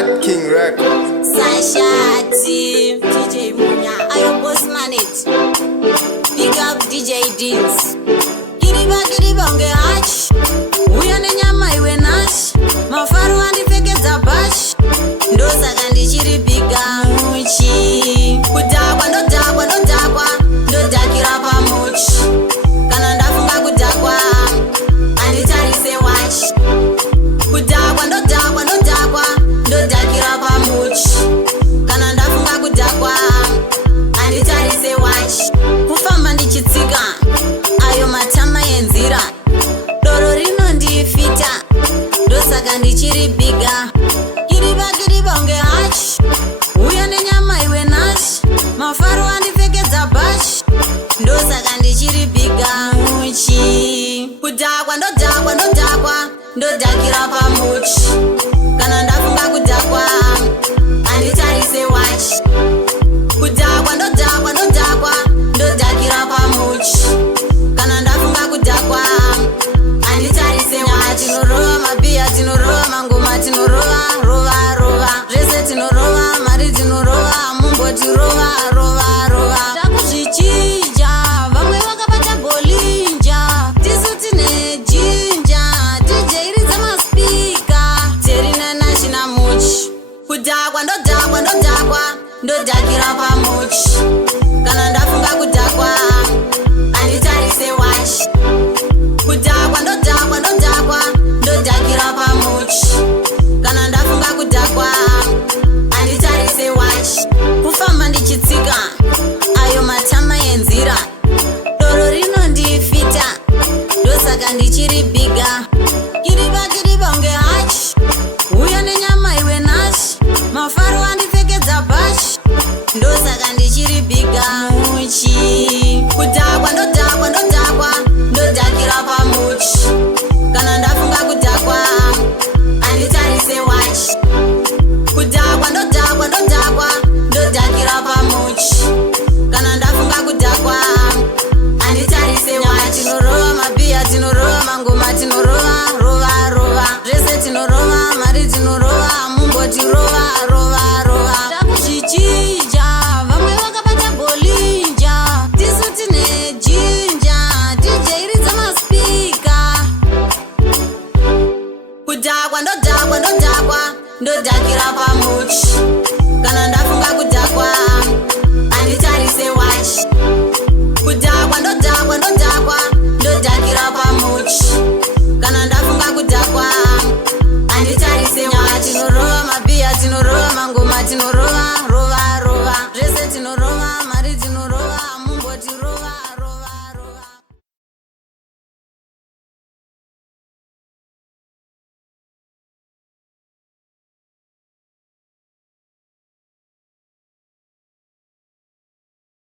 Mad King Records. Sasha T, DJ Munya, I boss man it. Big up DJ Deans. Kiriba unge hatch. Uyane nyama iwe nash. Mafaru andipekeza bash. Ndosa kandi chiri biga muchi. Kudakwa ndodakira pamuchi. Kana ndafunga kudakwa anditarise watch. Kudakwa ndodakira pamuchi. Kana ndafunga kudakwa anditarise watch. Kufamba ndichitsika ayo matama enzira. Doro rinondifita ndosaka ndichiri biga. Kiriba unge hatch. Uya nenyama iwe nash. Mafaru andipfekedza bash. Ndosaka ndichiri biga muchi. Kudakwa ndodakira pamuchi. Kana ndafunga kudakwa anditarise watch. Kudakwa ndodakira pamuchi. Kana ndafunga kudakwa anditarise watch. Tinorova mabia, tinorova mangoma, tinorova rova. Zvese tinorova, mari tinorova, mumboti rova. Takuzvichija, vamwe vakabata bolinja. Tisu tine jinja, DJ ridza maspika. Terina nashina muchi. Kudakwa ndodakira pamuchi. Kana ndafunga kudakwa anditarise watch. Kudakwa ndodakira pamuchi. Kana ndafunga kudakwa anditarise watch. Kufamba ndichitsika ayo matama enzira. Doro rinondifita ndosaka ndichiri biga. Kiriba unge hatch. Uya nenyama iwe nash. Mafaru andipfekedza bash. Ndosaka ndichiri biga muchi. Kudakwa ndodakira pamuchi. Kana ndafunga kudakwa anditarise watch. Kudakwa ndodakira pamuchi. Kana ndafunga kudakwa anditarise watch. Tinorova mabia, tinorova mangoma, tinorova rova. Zvese tinorova, mari tinorova, mumboti rova. Takuzvichija, vamwe vakabata bolinja. Tisu tine jinja, DJ ridza maspika. Kudakwa ndodakira pamuchi. Kana ndafunga kudakwa anditarise watch. Kudakwa ndodakira pamuchi. Kana ndafunga kudakwa anditarise watch. Tinorova mabia, tinorova mangoma, tinorova rova. Zvese tinorova, mari tinorova, mumboti rova.